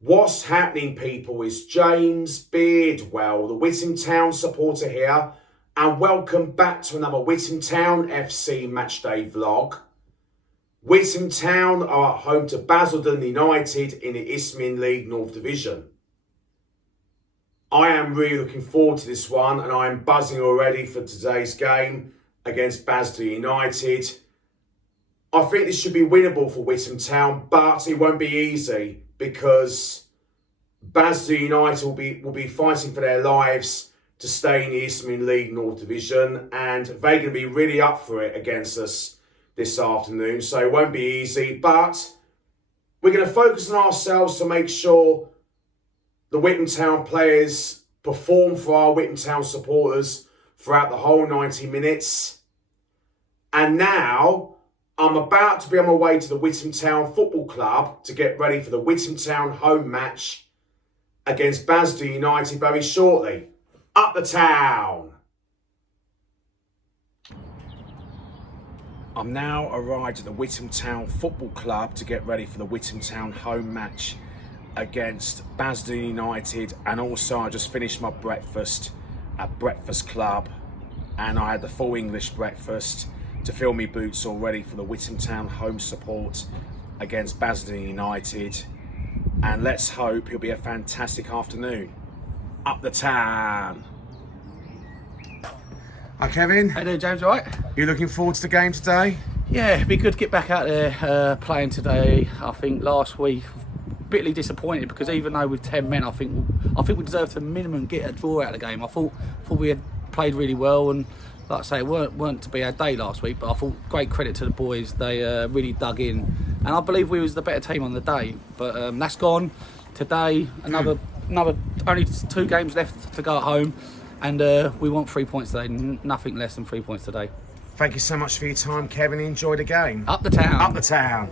What's happening, people? Is James Beardwell, the Witham Town supporter here, and welcome back to another Witham Town FC matchday vlog. Witham Town are at home to Basildon United in the Isthmian League North Division. I am really looking forward to this one, and I am buzzing already for today's game against Basildon United. I think this should be winnable for Witham Town, but it won't be easy, because Basildon United will be fighting for their lives to stay in the Isthmian League North Division, and they're going to be really up for it against us this afternoon, so it won't be easy. But we're going to focus on ourselves to make sure the Witham Town players perform for our Witham Town supporters throughout the whole 90 minutes. And now I'm about to be on my way to the Witham Town Football Club to get ready for the Witham Town home match against Basildon United very shortly. Up the town! I'm now arrived at the Witham Town Football Club to get ready for the Witham Town home match against Basildon United, and also I just finished my breakfast at Breakfast Club, and I had the full English breakfast to fill me boots all ready for the Witham Town home support against Basildon United, and let's hope it'll be a fantastic afternoon. Up the town! Hi Kevin. How you doing, James? All right? You looking forward to the game today? Yeah, it'd be good to get back out there playing today. I think last week, bitterly disappointed because even though with 10 men, I think we deserved to minimum get a draw out of the game. I thought we had played really well, and like I say, it weren't to be our day last week, but I thought great credit to the boys. They really dug in, and I believe we was the better team on the day. But that's gone. Today, another only 2 games left to go at home, and we want 3 points today. Nothing less than 3 points today. Thank you so much for your time, Kevin. Enjoy the game. Up the town. Up the town.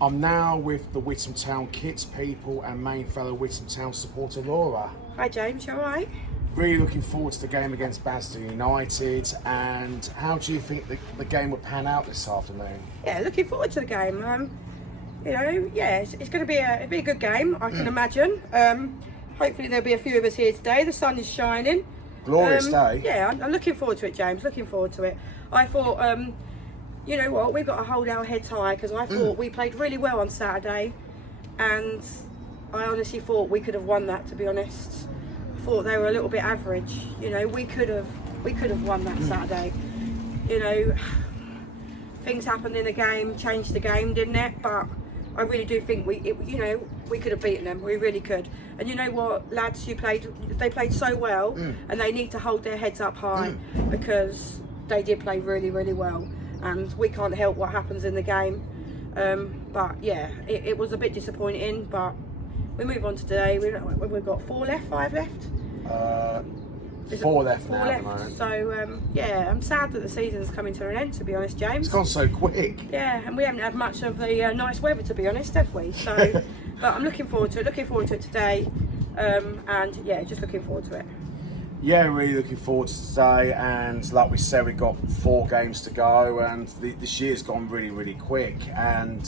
I'm now with the Witham Town kids people and main fellow Witham Town supporter Laura. Hi James, you alright? Really looking forward to the game against Basildon United, and how do you think the game will pan out this afternoon? Yeah, looking forward to the game. It's going to be a good game, I can imagine. Hopefully there'll be a few of us here today. The sun is shining. Glorious day. Yeah, I'm looking forward to it, James. Looking forward to it. I thought, you know what, we've got to hold our heads high, because I thought we played really well on Saturday, and I honestly thought we could have won that, to be honest. I thought they were a little bit average. You know, we could have won that Saturday. You know, things happened in the game, changed the game, didn't it? But I really do think we could have beaten them. We really could. And you know what, lads, they played so well, and they need to hold their heads up high, because they did play really, really well. And we can't help what happens in the game. But yeah, it was a bit disappointing, but we move on to today. We've got 5 left. 4 left 4 now left. at the moment. So yeah, I'm sad that the season's coming to an end, to be honest, James. It's gone so quick. Yeah, and we haven't had much of the nice weather, to be honest, have we? So, but I'm looking forward to it. Looking forward to it today, and yeah, just looking forward to it. Yeah, really looking forward to today, and like we said, we've got 4 games to go, and this year's gone really, really quick, and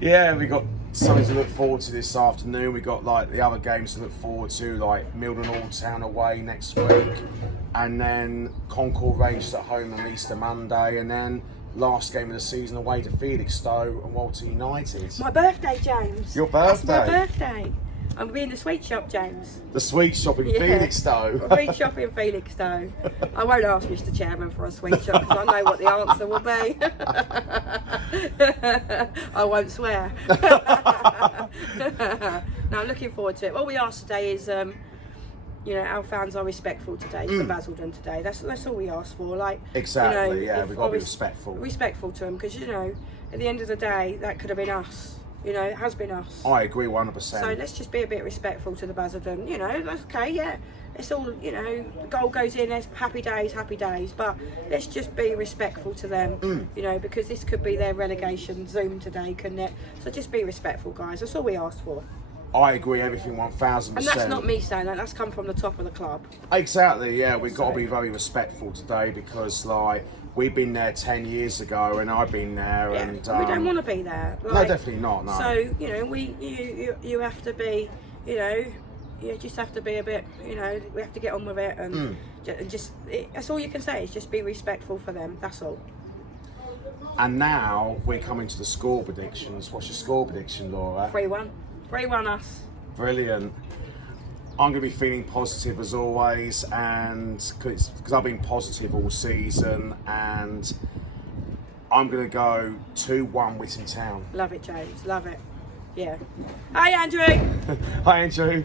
yeah, we got something to look forward to this afternoon. We got like the other games to look forward to, like Milton All Town away next week, and then Concord Rangers at home on Easter Monday, and then last game of the season away to Felixstowe and Walter United. My birthday, James. Your birthday? That's my birthday. I'm going to be in the sweet shop, James. The sweet shop in Felixstowe. Sweet shop in Felixstowe. I won't ask Mr. Chairman for a sweet shop, because I know what the answer will be. I won't swear. No, I'm looking forward to it. What we asked today is, you know, our fans are respectful today to Basildon today. That's all we ask for. Like, exactly, you know, yeah, we've got to be respectful. Respectful to them, because, you know, at the end of the day, that could have been us. You know, it has been us. I agree 100%. So let's just be a bit respectful to the Basildon. You know, that's okay, yeah. It's all, you know, the goal goes in, there's happy days. But let's just be respectful to them, you know, because this could be their relegation Zoom today, couldn't it? So just be respectful, guys. That's all we asked for. I agree, everything 1000%. And that's not me saying that, that's come from the top of the club. Exactly, yeah. We've got to be very respectful today because, like, we've been there 10 years ago and I've been there, and we don't want to be there. No, definitely not. No. So you have to be, you just have to be a bit, we have to get on with it, and that's all you can say is just be respectful for them. That's all. And now we're coming to the score predictions. What's your score prediction, Laura? 3-1. 3-1 us. Brilliant. I'm going to be feeling positive as always, and because I've been positive all season, and I'm going to go 2-1 Witham Town. Love it, James. Love it. Yeah. Hi, Andrew. Hi, Andrew.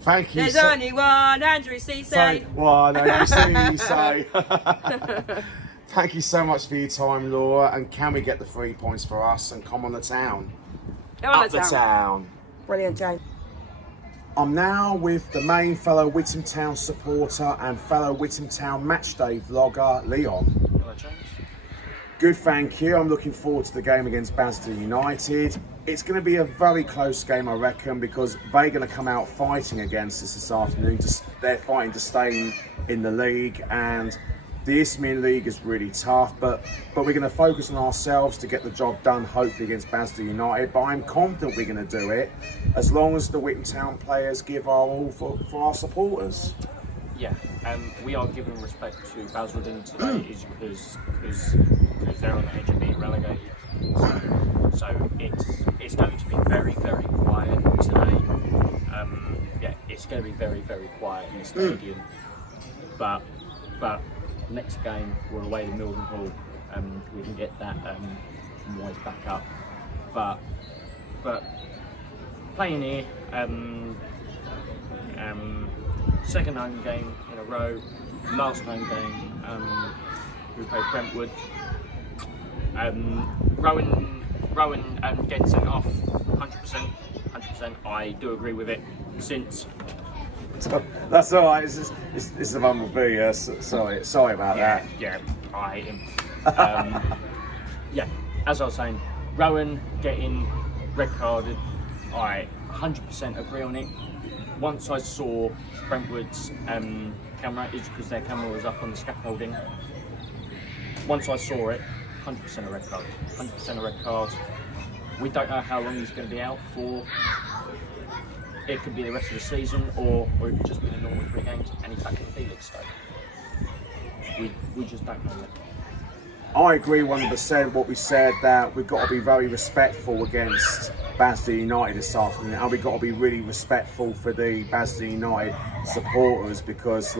Thank you. There's only one Andrew Cisse. One Andrew Cisse. Thank you so much for your time, Laura. And can we get the 3 points for us and come on the town? Up the town. Brilliant, James. I'm now with the main fellow Witham Town supporter and fellow Witham Town matchday vlogger, Leon. Hello, James. Good, thank you. I'm looking forward to the game against Basildon United. It's going to be a very close game, I reckon, because they're going to come out fighting against us this afternoon. They're fighting to stay in the league, and the Isthmian League is really tough, but we're going to focus on ourselves to get the job done, hopefully against Basildon United. But I'm confident we're going to do it, as long as the Witham Town players give our all for our supporters. Yeah, we are giving respect to Basildon today is because they're on the edge of being relegated. So it's going to be very, very quiet today. It's going to be very, very quiet in the stadium. But next game we're away to Milton Hall. We can get that noise back up. But playing here, second home game in a row. Last home game we played Brentwood. Rowan getting sent off 100%. I do agree with it. Since That's all right. It's a fun review. Sorry about that. Yeah, I am. As I was saying, Rowan getting red carded. I 100% agree on it. Once I saw Brentwood's camera, it's because their camera was up on the scaffolding. Once I saw it, 100% a red card. 100% a red card. We don't know how long he's going to be out for. It could be the rest of the season, or it could just be the normal 3 games, and he's back in Felixstowe. We just don't know yet. I agree 100% what we said, that we've got to be very respectful against Basildon United this afternoon, and we've got to be really respectful for the Basildon United supporters because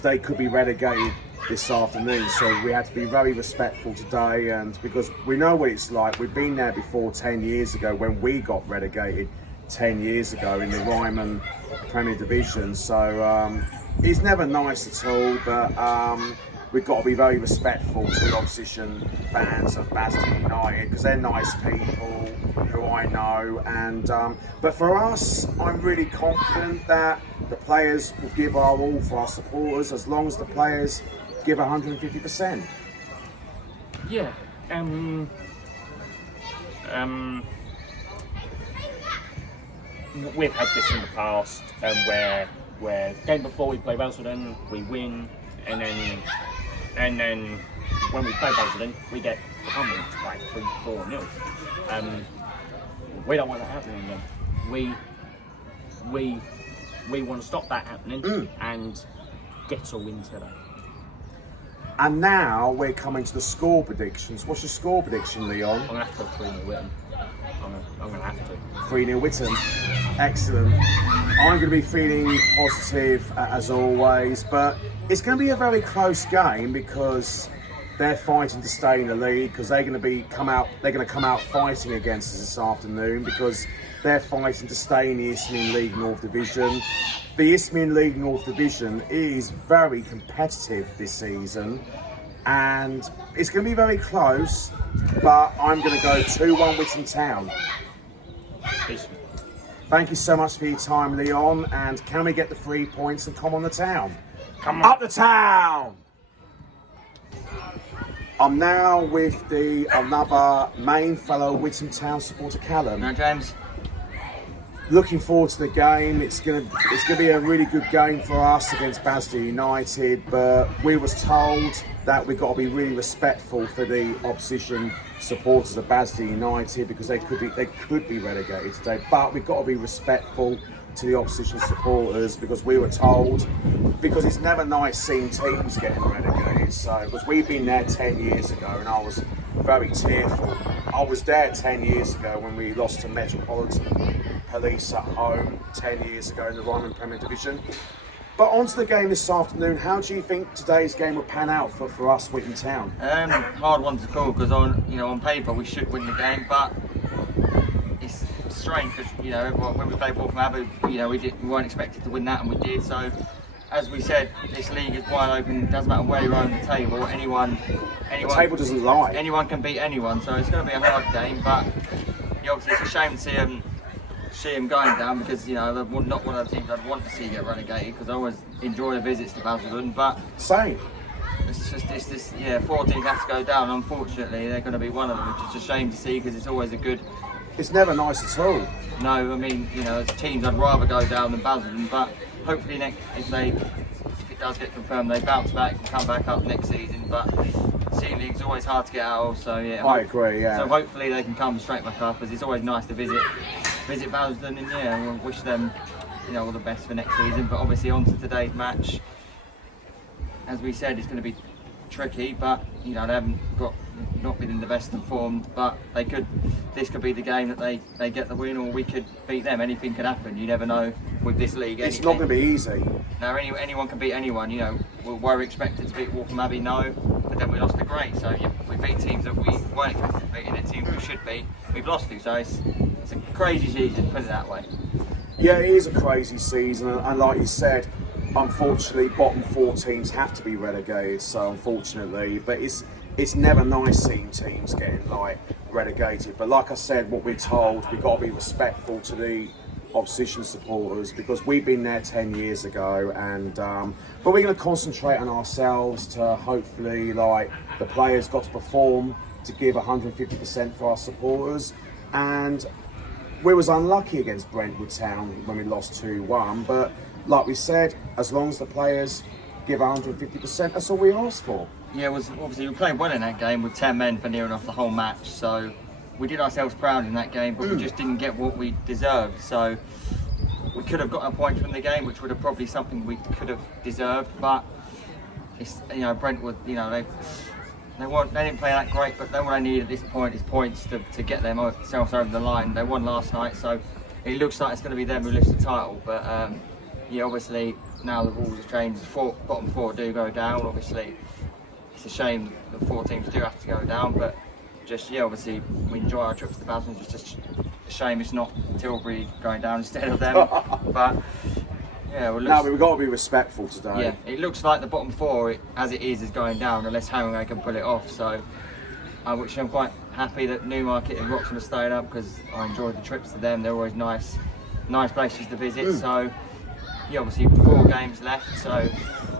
they could be relegated this afternoon. So we had to be very respectful today, and because we know what it's like. We've been there before 10 years ago when we got relegated 10 years ago in the Ryman Premier Division. So it's never nice at all, but we've got to be very respectful to the opposition fans of Basildon United because they're nice people who I know. And but for us, I'm really confident that the players will give our all for our supporters, as long as the players give 150%. Yeah. We've had this in the past where game before we play Basildon, we win, and then when we play Basildon, we get pummeled like 3-4-0. We don't want that happening again. We want to stop that happening and get a win today. And now we're coming to the score predictions. What's your score prediction, Leon? I'm going to have to go 3-0 Witham. I'm going to have to. 3-0 Witham. Excellent. I'm going to be feeling positive as always, but it's going to be a very close game because they're fighting to stay in the league, because they're going to come out fighting against us this afternoon because they're fighting to stay in the Isthmian League North Division. The Isthmian League North Division is very competitive this season, and it's going to be very close, but I'm going to go 2-1 Witham Town. Peace. Thank you so much for your time, Leon, and can we get the 3 points and come on the town? Come on. Up the town! I'm now with another main fellow Witham Town supporter, Callum. Now, James. Looking forward to the game. It's gonna be a really good game for us against Basildon United. But we was told that we've got to be really respectful for the opposition supporters of Basildon United because they could be relegated today. But we've got to be respectful to the opposition supporters because we were told, because it's never nice seeing teams getting relegated. So because we've been there 10 years ago and I was very tearful. I was there 10 years ago when we lost to Metropolitan Police at home 10 years ago in the Ryman Premier Division. But on to the game this afternoon. How do you think today's game will pan out for us, Witham Town? Hard one to call because on paper we should win the game, but it's strange because when we played Witham Abbey, we weren't expected to win that and we did. So as we said, this league is wide open. It doesn't matter where you're on the table. The table doesn't lie. Anyone can beat anyone, so it's going to be a hard game. But obviously it's a shame to see them going down because they're not one of the teams I'd want to see get relegated because I always enjoy the visits to Basildon. But same. It's just this 4 teams have to go down. Unfortunately, they're going to be one of them, which is a shame to see because it's always a good. It's never nice at all. No, I mean as teams I'd rather go down than Basildon, but hopefully if it does get confirmed, they bounce back and come back up next season. But Senior League's always hard to get out of, so yeah. I agree, yeah. So hopefully they can come straight back up, as it's always nice to visit Basildon, and we'll wish them all the best for next season. But obviously on to today's match. As we said, it's going to be tricky, but they haven't not been in the best of form, but this could be the game that they get the win, or we could beat them. Anything could happen. You never know with this league. It's not going to be easy. No, anyone can beat anyone. Were we expected to beat Witham Abbey? No, but then we lost to Grey. So we beat teams that we weren't expected to beat, and the teams we should beat, we've lost to. So it's a crazy season, put it that way. Yeah, it is a crazy season, and like you said, unfortunately, bottom 4 teams have to be relegated. So unfortunately, but it's never nice seeing teams getting relegated. But like I said, what we're told, we've got to be respectful to the opposition supporters because we've been there 10 years ago, and but we're going to concentrate on ourselves to hopefully the players got to perform to give 150% for our supporters. And we was unlucky against Brentwood Town when we lost 2-1, but like we said, as long as the players give 150%, that's all we asked for. Yeah, obviously we played well in that game with 10 men for near enough the whole match, so we did ourselves proud in that game, but we just didn't get what we deserved. So we could have got a point from the game, which would have probably something we could have deserved. But it's Brentwood, they didn't play that great, but all they need at this point is points to get themselves over the line. They won last night, so it looks like it's going to be them who lifts the title. But obviously now the rules have changed. Bottom 4 do go down. Obviously, it's a shame the 4 teams do have to go down, but obviously we enjoy our trips to Basildon. It's just a shame it's not Tilbury going down instead of them. But we've got to be respectful today. Yeah, it looks like the bottom 4, as it is going down, unless Harringay can pull it off. So, which I'm quite happy that Newmarket and Wroxham are staying up because I enjoy the trips to them. They're always nice places to visit. So, obviously 4 games left. So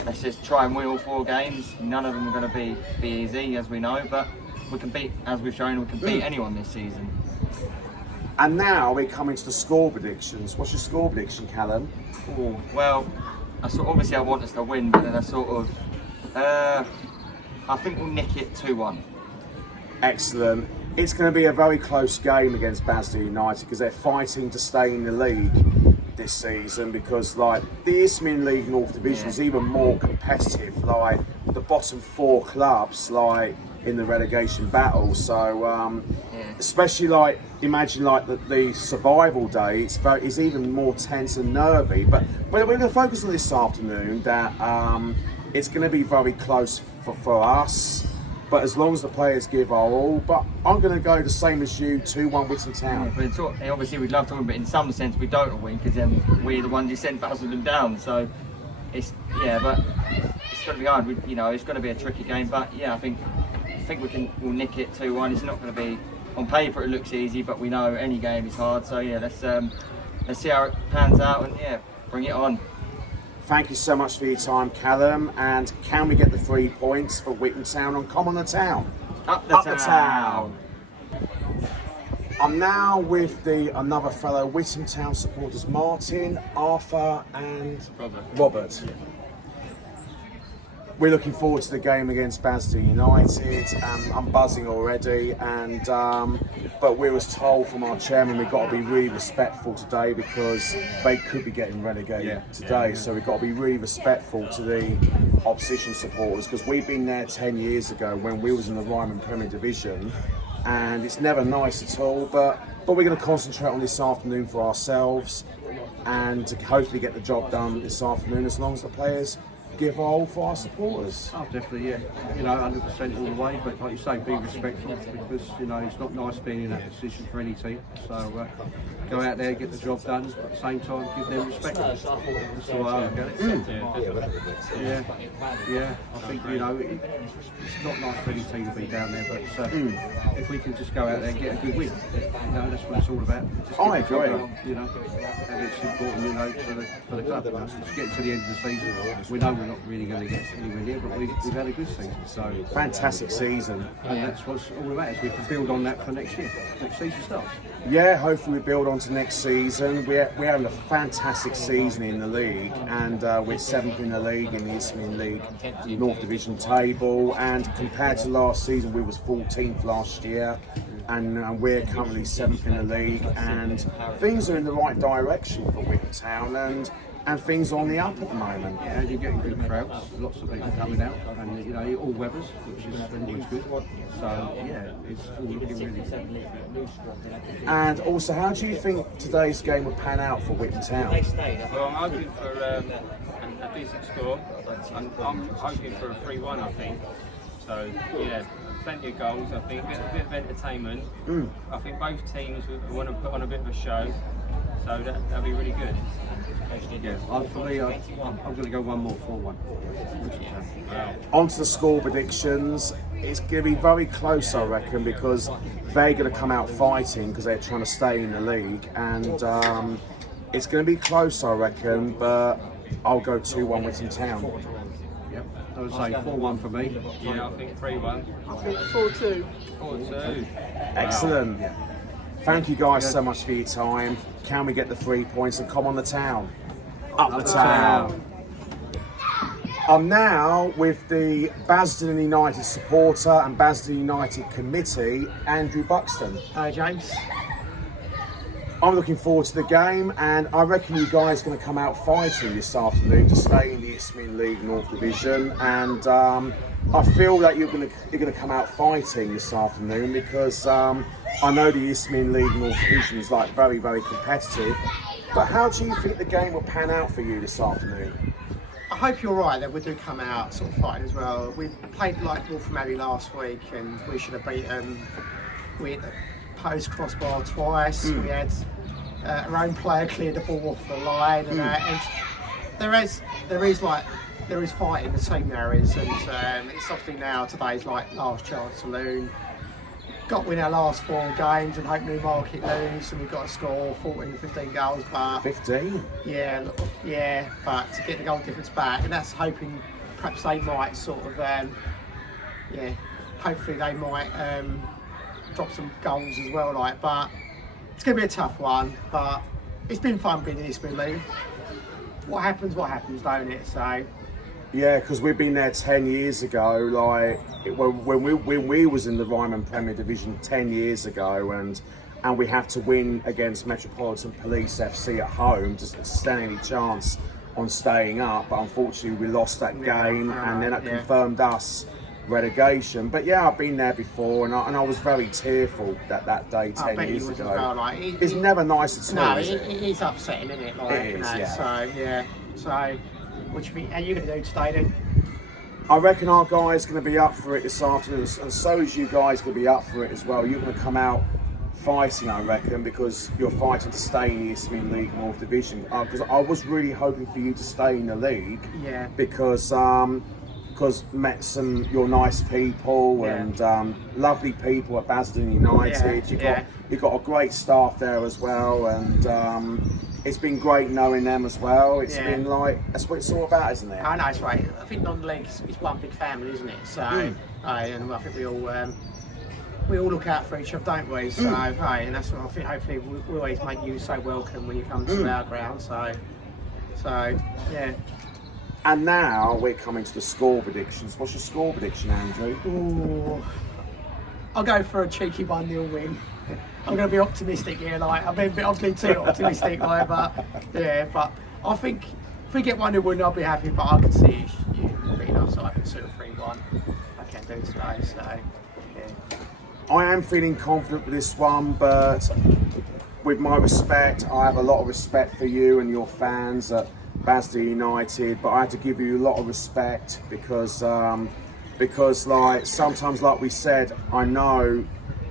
let's just try and win all 4 games. None of them are going to be easy, as we know, but we can beat, as we've shown, we can beat anyone this season. And now we're coming to the score predictions. What's your score prediction, Callum? Oh, well, obviously I want us to win, but then I think we'll nick it 2-1. Excellent. It's going to be a very close game against Basildon United because they're fighting to stay in the league this season, because the Isthmian League North Division is even more competitive, the bottom 4 clubs in the relegation battle. So especially imagine the survival day, it's even more tense and nervy. But we're going to focus on this afternoon that it's going to be very close for us, but as long as the players give our all. But I'm going to go the same as you, 2-1 Witham Town. Yeah, but obviously we'd love to win, but in some sense we don't win because then we're the ones who sent Basildon down. So but it's going to be hard. It's going to be a tricky game. But I think we'll nick it 2-1. It's not going to be, on paper it looks easy, but we know any game is hard. So let's see how it pans out and bring it on. Thank you so much for your time, Callum. And can we get the 3 points for Witham Town on Come on the Town? Up the town. I'm now with another fellow Witham Town supporters, Martin, Arthur and Robert. We're looking forward to the game against Basildon United. I'm buzzing already, but we was told from our chairman we've got to be really respectful today because they could be getting relegated today. So we've got to be really respectful to the opposition supporters because we've been there 10 years ago when we was in the Ryman Premier Division, and it's never nice at all. But we're going to concentrate on this afternoon for ourselves and to hopefully get the job done this afternoon as long as the players give all for our supporters. Oh, definitely, yeah. 100% all the way, but like you say, be respectful because, it's not nice being in that position for any team. So go out there, get the job done, but at the same time, give them respect. That's the way I look at it. Yeah. I think, it's not nice for any team to be down there, but if we can just go out there and get a good win, that's what it's all about. I agree. And it's important, for the club. Just getting to the end of the season, we know we're not really going to get anywhere near, but we've had a good season. So fantastic season. And that's what's all about, is we can build on that for next year. Next season starts. Yeah, hopefully we build on to next season. We're having a fantastic season in the league, and we're 7th in the league in the Isthmian League North Division table, and compared to last season we was 14th last year, and we're currently 7th in the league, and things are in the right direction for Witham Town, and things are on the up at the moment. Yeah, you're getting good crowds, lots of people coming out, and all weathers, which is always good. So yeah, it's all looking really good. And also, how do you think today's game will pan out for Witham Town? Well, I'm hoping for a decent score. I'm hoping for a 3-1, I think. So yeah, plenty of goals. I think a bit of entertainment. I think both teams want to put on a bit of a show, so that'll be really good. Yeah, for me, I'm going to go one more, 4-1. On to the score predictions. It's going to be very close, I reckon, because they're going to come out fighting because they're trying to stay in the league, and it's going to be close, I reckon, but I'll go 2-1 Witham Town. Yep, I would say 4-1 for me. Yeah, I think 3-1. I think 4-2. 4-2. Excellent. Yeah. Thank you guys so much for your time. Can we get the 3 points and come on the town? Up the town. I'm now with the Basildon United supporter and Basildon United committee, Andrew Buxton. Hi James. I'm looking forward to the game, and I reckon you guys are going to come out fighting this afternoon to stay in the Isthmian League North Division, and I feel that you're going to come out fighting this afternoon because I know the Isthmian League North Division is very, very competitive. But how do you think the game will pan out for you this afternoon? I hope you're right that we do come out sort of fighting as well. We played like Wolverhampton Abbey last week, and we should have beaten. We hit the post crossbar twice. We had our own player clear the ball off the line, and there is fight in the team there is, and it's obviously now today's last chance saloon. Got to win our last 4 games and hope Newmarket lose, and we've got to score 14 to 15 goals. But 15? Yeah, but to get the goal difference back, and that's hoping perhaps they might sort of, hopefully they might drop some goals as well. But it's going to be a tough one. But it's been fun being in this league. What happens, don't it? So. Yeah, because we've been there 10 years ago, when we was in the Ryman Premier Division 10 years ago, and we had to win against Metropolitan Police FC at home to stand any chance on staying up, but unfortunately we lost that game, and then it confirmed us relegation. But yeah, I've been there before, and I was very tearful that day 10 years ago. Well, it's never nice at all. No, it's upsetting, isn't it? It is, yeah. So yeah, so. What do you think? Are you going to do today then? I reckon our guys are going to be up for it this afternoon, and so is you guys going to be up for it as well. You're going to come out fighting, I reckon, because you're fighting to stay in the Isthmian League North Division. Because I was really hoping for you to stay in the league. Yeah. Because met your nice people and lovely people at Basildon United. You've got a great staff there as well, and it's been great knowing them as well. It's been that's what it's all about, isn't it? I know, it's right. I think non-league is one big family, isn't it? So, and I think we all we all look out for each other, don't we? So, hey, and that's what I think. Hopefully, we always make you so welcome when you come to our ground. So yeah. And now we're coming to the score predictions. What's your score prediction, Andrew? Ooh, I'll go for a cheeky 1-0 win. I'm going to be optimistic here, like I've been too optimistic, like, but yeah. But I think if we get 1-0 win, I'll be happy. But I can see you beating us, so I can see a 3-1. I can do today, so yeah. I am feeling confident with this one, but with my respect, I have a lot of respect for you and your fans at Basildon United, but I have to give you a lot of respect because like sometimes, like we said, I know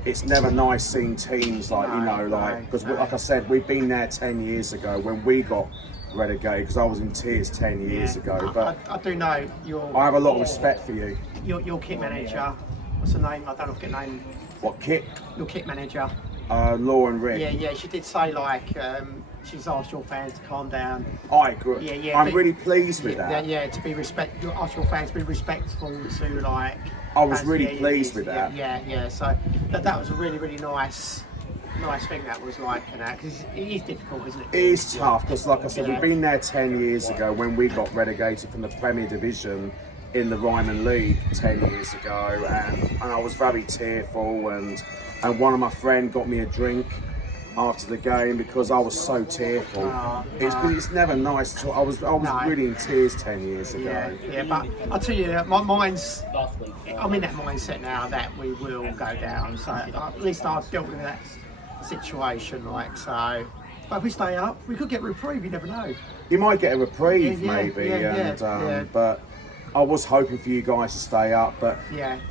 it's never nice seeing teams like, you know, like, because like I said, we've been there 10 years ago when we got relegated, because I was in tears 10 years ago. But I do know I have a lot of respect for you. Your kit manager, what's her name? I don't know if I get her name. What kit? Your kit manager. Lauren Rick. Yeah, she did say like she's asked your fans to calm down. I agree. Yeah, I'm really pleased with that. Yeah, to be ask your fans to be respectful to like. I was really pleased with that. Yeah. So that was a really nice thing that was like, you know, because it is difficult, isn't it? It is tough because, like I said, we've been there 10 years ago when we got relegated from the Premier Division in the Ryman League 10 years ago, and I was very tearful, and one of my friends got me a drink after the game because I was so tearful. It's never nice to. I was really in tears 10 years ago. Yeah, but I'll tell you, my mind's. I'm in that mindset now that we will go down. So at least I've dealt with that situation, like so. But if we stay up, we could get reprieve. You never know. You might get a reprieve, maybe, but I was hoping for you guys to stay up. But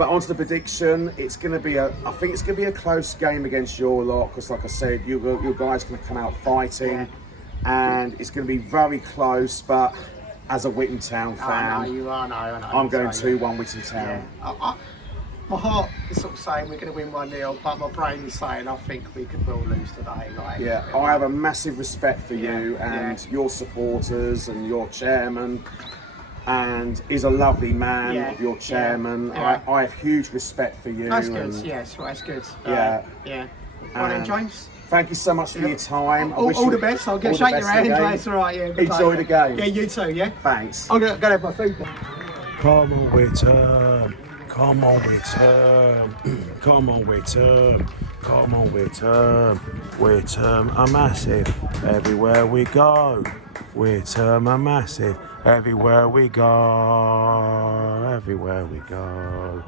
onto the prediction, it's going to be I think it's going to be a close game against your lot because, like I said, you guys are going to come out fighting, and it's going to be very close. But as a Witham Town fan, I know. I'm going 2-1 Witham Town. Yeah. My heart is sort of saying we're going to win 1-0, but my brain is saying I think we could well lose today. Like, I have a massive respect for you and your supporters and your chairman. And he's a lovely man, your chairman. I have huge respect for you. That's good, that's good. Yeah. Well then, James. Thank you so much for your time. All the best. I'll shake your hand. It's all right, Enjoy the game. Yeah, you too, yeah? Thanks. I'm going to have my food. Come on, Witham. Come on, Witham. Come on, Witham. Come on, Witham. Witham are massive everywhere we go. Witham are massive everywhere we go. Everywhere we go.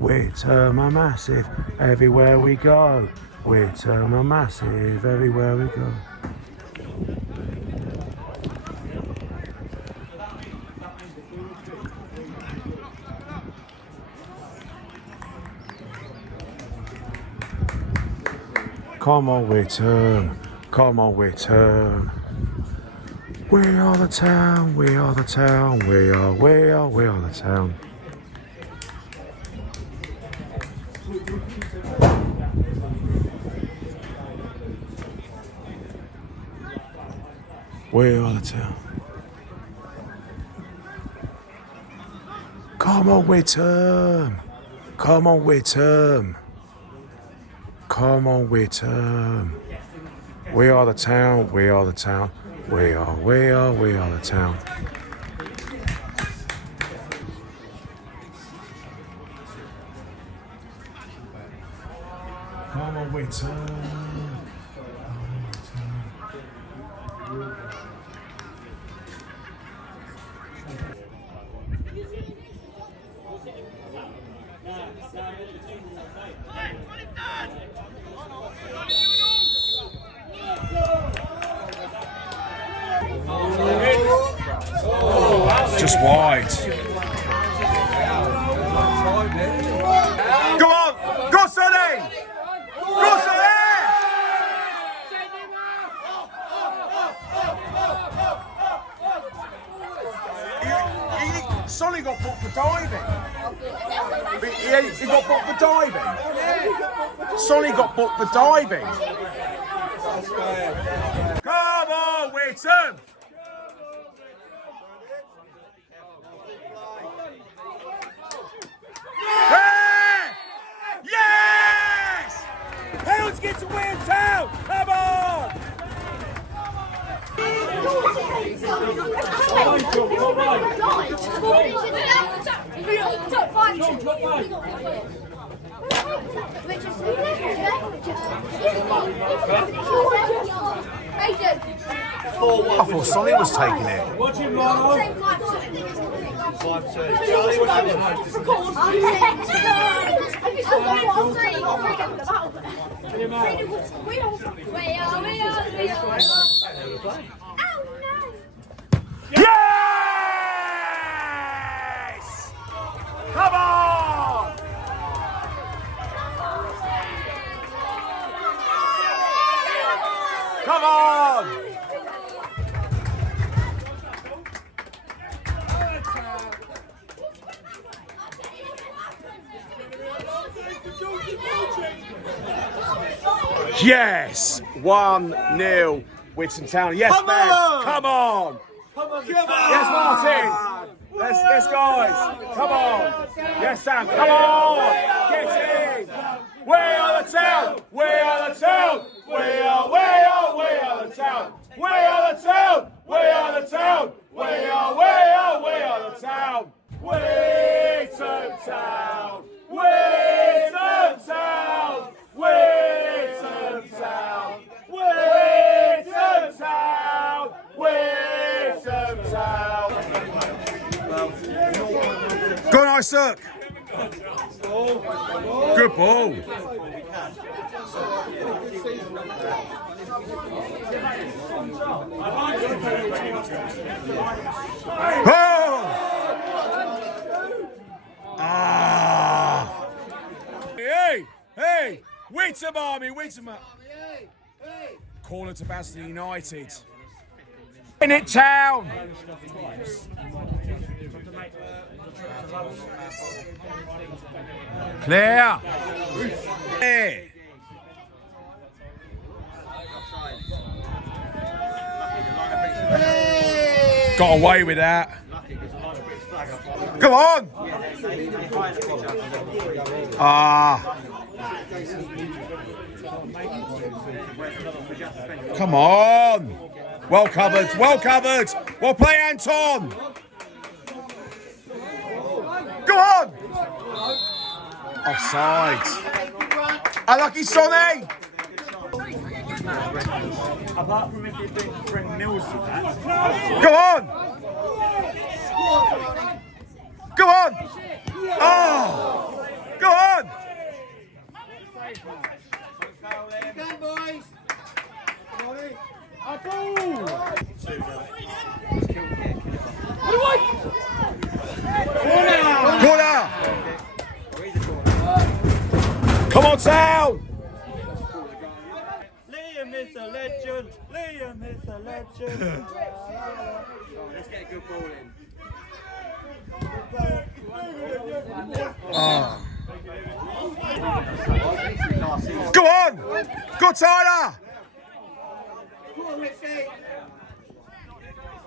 Witham are massive everywhere we go. Witham are massive everywhere we go. Come on, Witham. Come on, Witham. We are the town. We are the town. We are the town. We are the town. Come on, Witham. Come on, Witham. Come on, Witham. We are the town. We are the town. We are the town. Come on, Witham. Just wide. Go on! Go, Sonny! Go, Sonny! Sonny got booked for diving. He got booked for diving. Sonny got booked for diving. Come on, Witham! Hey! Yeah! it to Witham Town! Come on! I thought Sonny was taking it. Yes! Come on! Come on! Yes! 1-0 Witham Town. Yes, Ben. Come on! Yes, Martin! Yes, guys! Come on! Yes, Sam! Come on! Get in! We are the town! We are the town! We are the town! We are the town! We are the town! We are the town! Witham Town! Witham Town! Witham Town! Witham Town! Witham Town! Go on, Isaac. Good ball. Oh! Ah! Hey! Hey! Witham Army! Witham Army! Corner to Basildon United. In it, Town! Clear! Clear! Got away with that. Come on! Ah! Come on! Well covered, well covered! Well play, Anton! Go on! Offside. Unlucky Sonny! Apart from if you bring Mills to that. Go on! Go on! Oh! Go on! Corner! Come on, Town! Liam is a legend. Liam is a legend. Let's get a good ball in. Go on! Go Tyler!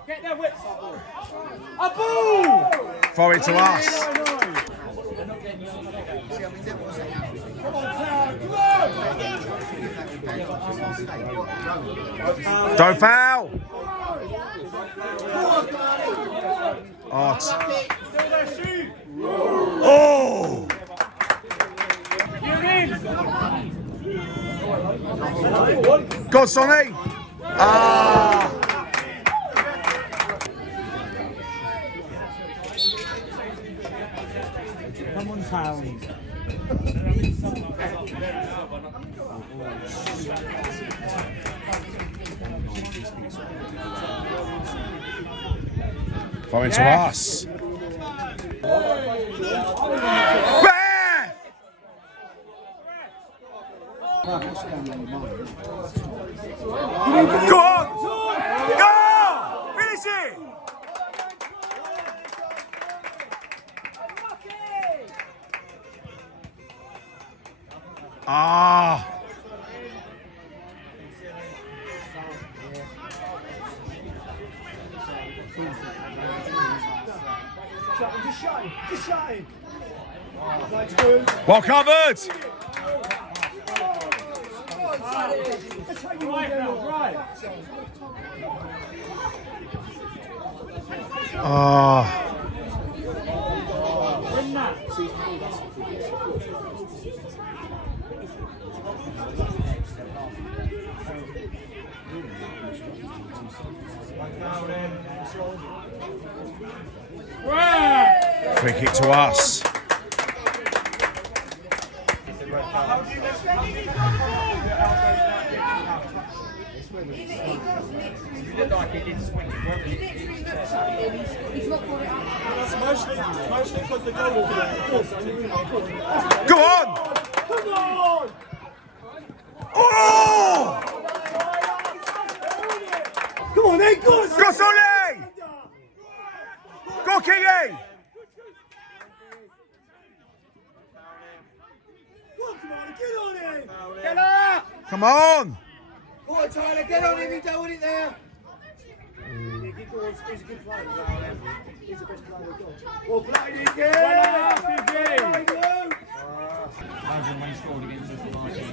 Get there, Wits. Throw it to us. Don't foul. Oh. Oh. Go on, Sonny! Ah! Come on, Town. Throw it to us. Go on! Go! Finish it! Ah. Just shut him. Well covered. Ah. Free kick to us. Mostly because the goal will Go on! Come on! Oh! Come on, then, go on! Go, Sonny! Go, Kingy! Get on him! Get up! Come on! Go on, Tyler, get on him, you don't want it there. He's a good player. He's the best player we've got. Well played again! When he scored against us last year.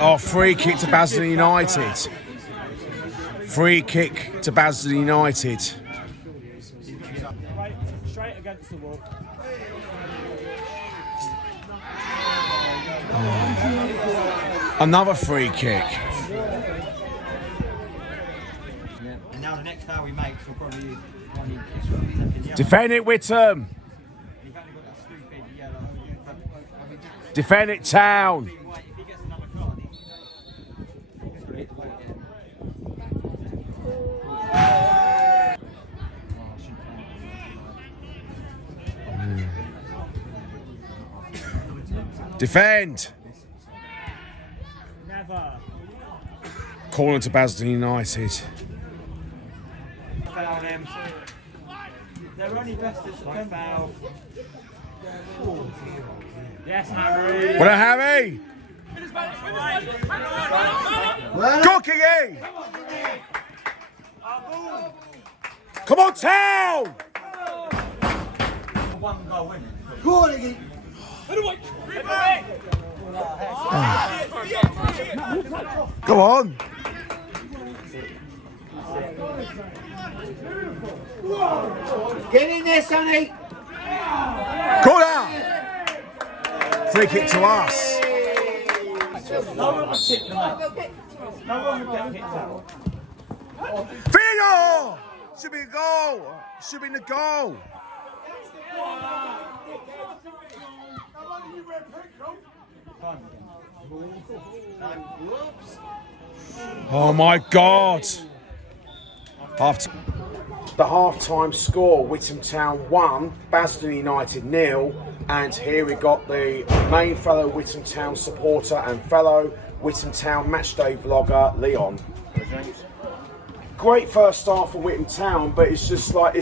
Oh, free kick to Basildon United. Free kick to Basildon United. Straight against the wall. Another free kick. And now the next foul we make will probably Defend it, Witham. Defend it, Town. Defend. Never. Corner to Basildon United. Foul him. They're only best at the foul. Yes, Harry. What a Harry! Go, Kingy! Come on, Town! One goal, win. Go on again. Go on. Get in there, Sonny. Corner! Free kick to us. No one was kicked, mate. No one would get kicked out. Figo! Should be a goal. Should be in the goal. Oh my God! The half-time score: Witham Town 1, Basildon United 0. And here we got the main fellow Witham Town supporter and fellow Witham Town matchday vlogger, Leon. Great first start for Witham Town, but it's just like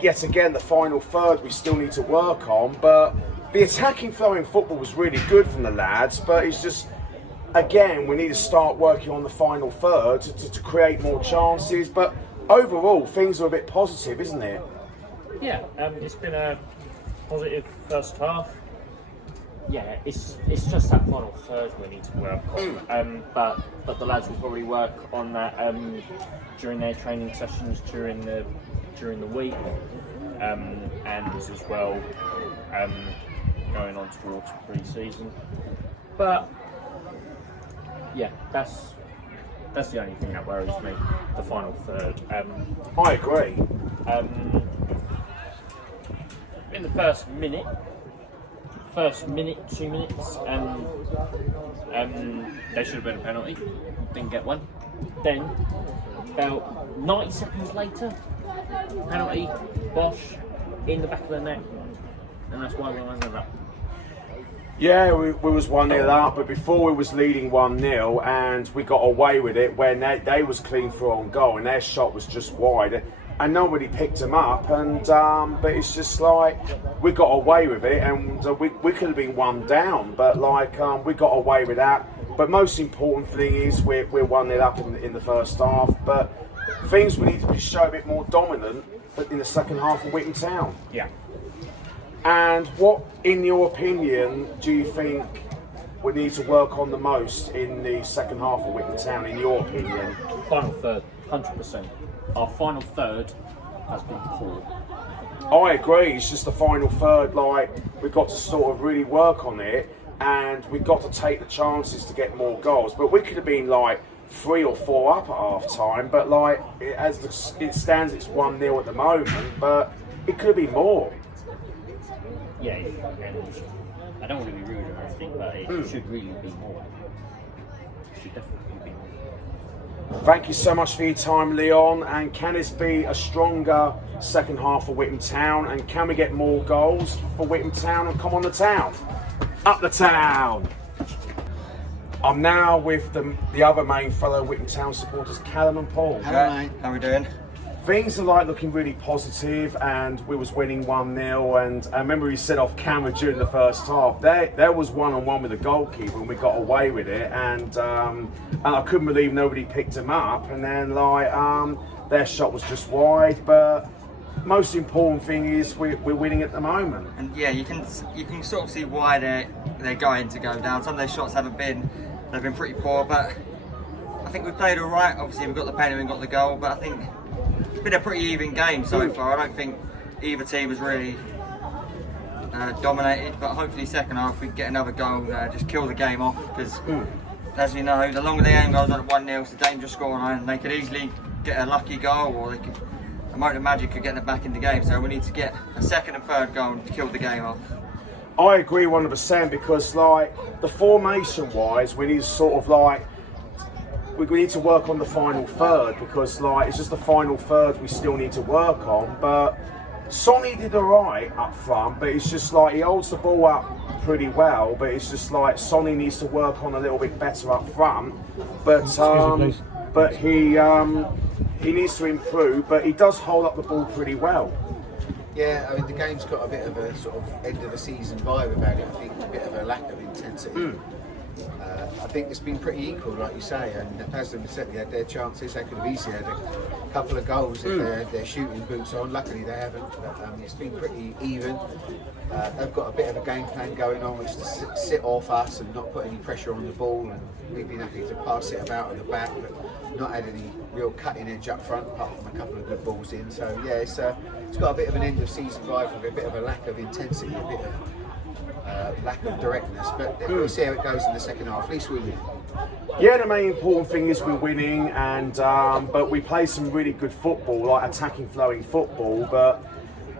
yet again the final third we still need to work on. But the attacking flow in football was really good from the lads, but it's just again we need to start working on the final third to create more chances. But overall, things are a bit positive, isn't it? Yeah, it's been a positive first half. Yeah, it's just that final third we need to work on. But the lads will probably work on that during their training sessions during the week, and as well going on towards pre-season. But yeah, that's the only thing that worries me. The final third. I agree. In the first 2 minutes, they should have been a penalty. Didn't get one. Then, about 90 seconds later, penalty, Bosch, in the back of the net, and that's why we ended up. Yeah, we was 1-0 up, but before we was leading 1-0 and we got away with it when they was clean through on goal and their shot was just wide and nobody picked them up, and but it's just like we got away with it, and we could have been one down, but like we got away with that. But most important thing is we're 1-0 up in the first half, but things we need to show a bit more dominant in the second half of Witham Town. Yeah. And what, in your opinion, do you think we need to work on the most in the second half of Witham Town, in your opinion? Final third, 100%. Our final third has been poor. I agree, it's just the final third, like, we've got to sort of really work on it, and we've got to take the chances to get more goals. But we could have been like 3 or 4 up at half time, but like, as it stands, it's 1-0 at the moment, but it could have been more. Yeah, I don't want to be rude or anything, but it should really be more. It should definitely be more. Thank you so much for your time, Leon. And can this be a stronger second half for Witham Town? And can we get more goals for Witham Town and come on the town? Up the town! I'm now with the other main fellow Witham Town supporters, Callum and Paul. Hello, mate. How are we doing? Things are like looking really positive, and we was winning 1-0, and I remember he said off camera during the first half there was one-on-one with the goalkeeper and we got away with it, and I couldn't believe nobody picked him up, and then like their shot was just wide, but most important thing is we're winning at the moment. And yeah, you can sort of see why they're going to go down. Some of their shots they've been pretty poor, but I think we played all right. Obviously we got the penalty and got the goal, but I think it's been a pretty even game so far. I don't think either team has really dominated, but hopefully second half we can get another goal, just kill the game off, because as you know, the longer the game goes on at 1-0, it's a dangerous scoreline. They could easily get a lucky goal, or they could, a moment of magic could get them back in the game. So we need to get a second and third goal to kill the game off. I agree 100%, because like the formation wise, we need to sort of like we need to work on the final third, because like it's just the final third we still need to work on. But Sonny did alright up front, but it's just like he holds the ball up pretty well, but it's just like Sonny needs to work on a little bit better up front. But he needs to improve, but he does hold up the ball pretty well. Yeah, I mean the game's got a bit of a sort of end of the season vibe about it. I think a bit of a lack of intensity. I think it's been pretty equal, like you say, and Basildon certainly had their chances. They could have easily had a couple of goals if they had their shooting boots on. Luckily they haven't, but it's been pretty even. They've got a bit of a game plan going on, which is to sit off us and not put any pressure on the ball, and we've been happy to pass it about at the back, but not had any real cutting edge up front, apart from a couple of good balls in. So yeah, it's got a bit of an end of season vibe with a bit of a lack of intensity, a bit of lack of directness, but we'll see how it goes in the second half. At least we win. Yeah, the main important thing is we're winning, and but we play some really good football, like attacking, flowing football. But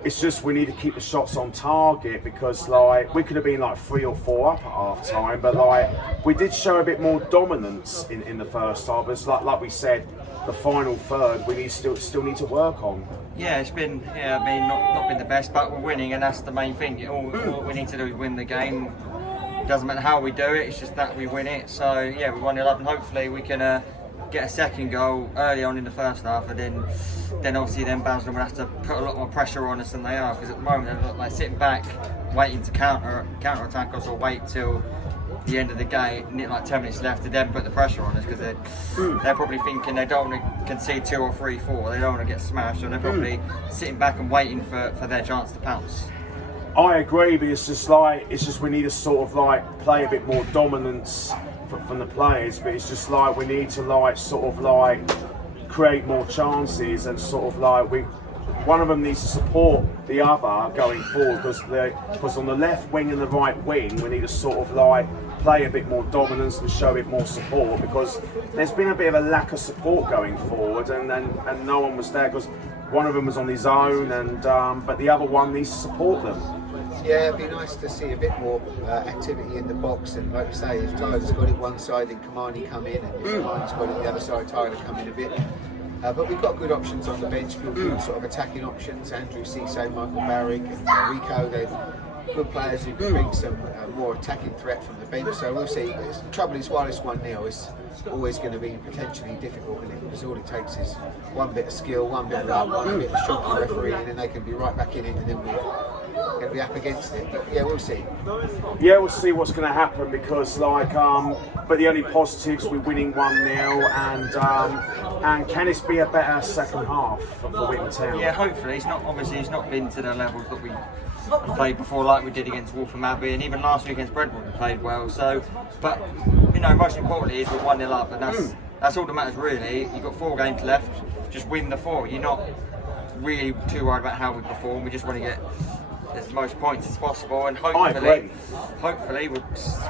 it's just we need to keep the shots on target, because like we could have been like 3 or 4 up at half time, but like we did show a bit more dominance in the first half. It's like we said, the final third we still need to work on. Yeah, it's been not been the best, but we're winning, and that's the main thing. All we need to do is win the game. It doesn't matter how we do it; it's just that we win it. So yeah, we 1-0 up, and hopefully we can get a second goal early on in the first half, and then obviously Basildon will have to put a lot more pressure on us than they are, because at the moment they look like sitting back, waiting to counter attack us, or wait till the end of the game, like 10 minutes left, to then put the pressure on us, because they're probably thinking they don't want to concede 2 or 3, 4. They don't want to get smashed, so they're probably sitting back and waiting for their chance to pounce. I agree, but it's just we need to sort of like play a bit more dominance from the players, but it's just like we need to like sort of like create more chances, and sort of like one of them needs to support the other going forward, because on the left wing and the right wing we need to sort of like play a bit more dominance and show a bit more support, because there's been a bit of a lack of support going forward, and no one was there, because one of them was on his own, and but the other one needs to support them. Yeah, it'd be nice to see a bit more activity in the box, and like you say, if Tyler's got it one side, then Kamani come in, and if Kamani's got it the other side, Tyler come in a bit. But we've got good options on the bench, good sort of attacking options. Andrew Cisse, Michael Barrick, and Rico, they're good players who can bring some more attacking threat from the bench. So we'll see. The trouble is, while it's 1-0, it's always going to be potentially difficult, because all it takes is one bit of skill, one bit of luck, one bit of shocking referee, and then they can be right back in it, and then going to be up against it. But yeah, we'll see. Yeah, we'll see what's going to happen because, but the only positives, we're winning 1-0, and can this be a better second half for Witham Town? Yeah, hopefully. He's not been to the levels that we played before, like we did against Waltham Abbey, and even last week against Brentwood we played well. So, but most importantly is we're 1-0 up, and that's all that matters really. You've got 4 games left. Just win the 4. You're not really too worried about how we perform. We just want to get as most points as possible, and hopefully we'll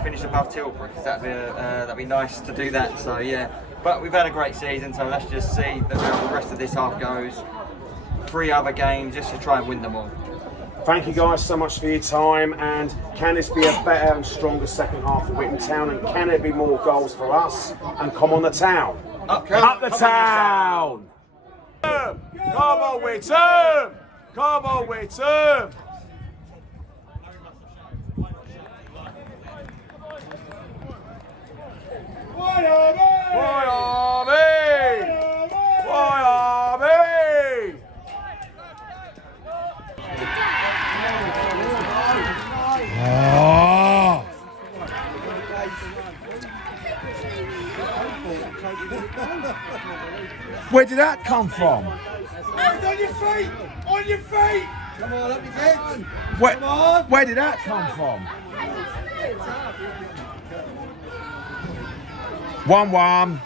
finish above Tilbury, because that'd be nice to do that. So yeah, but we've had a great season, so let's just see how the rest of this half goes. 3 other games just to try and win them all. Thank you guys so much for your time, and can this be a better and stronger second half for Witham Town, and can there be more goals for us, and come on the town? Up the town! Come on Witham! Come on Witham! Why army? Oh. Where did that come from? On your feet! On your feet! Come on, let me get. Where did that come from? 1-1.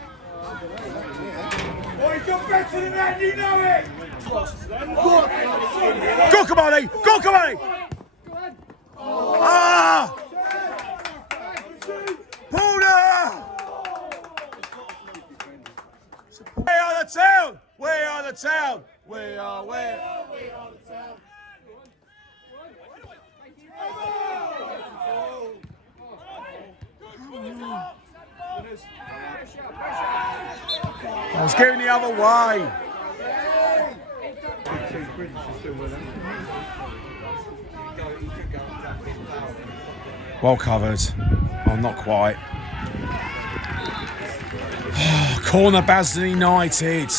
Oh, he's got better than that, you know it! Go, Kamali! Go, Kamali! Ah! Puna! We are the town! We are the town! We are the town! I was going the other way. Well covered. Oh, not quite. Oh, corner Basildon United.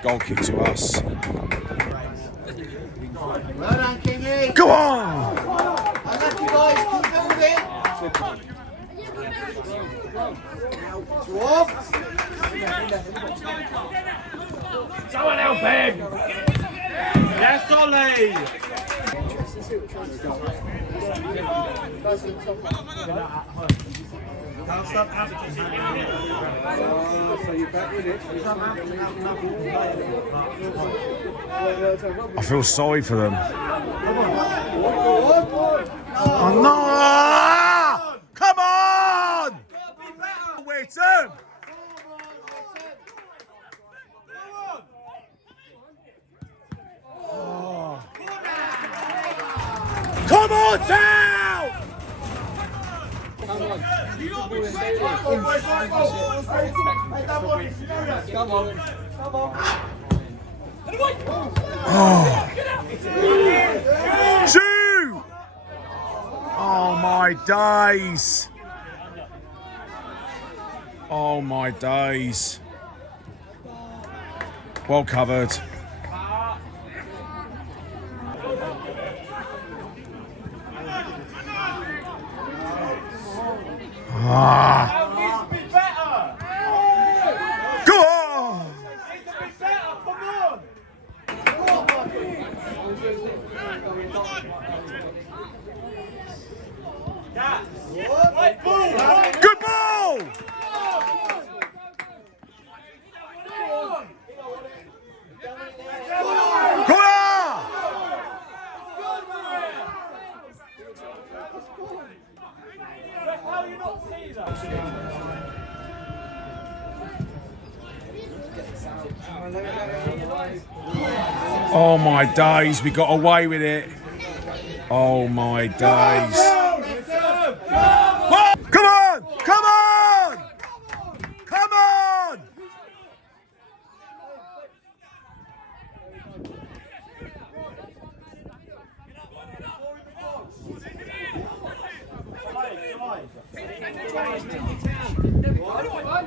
Goal kick to us. Well done, Kingley. Go on! I love you guys. Keep moving. Someone help him! Yes, Ollie! I feel sorry for them. Oh no! Come on! Witham! Oh. Come on, town! Oh. Shoot! Oh my days! Oh my days! Well covered. Ah! Go on! Good ball! Oh my days, we got away with it. Oh my days. Come on! Come on! Come on!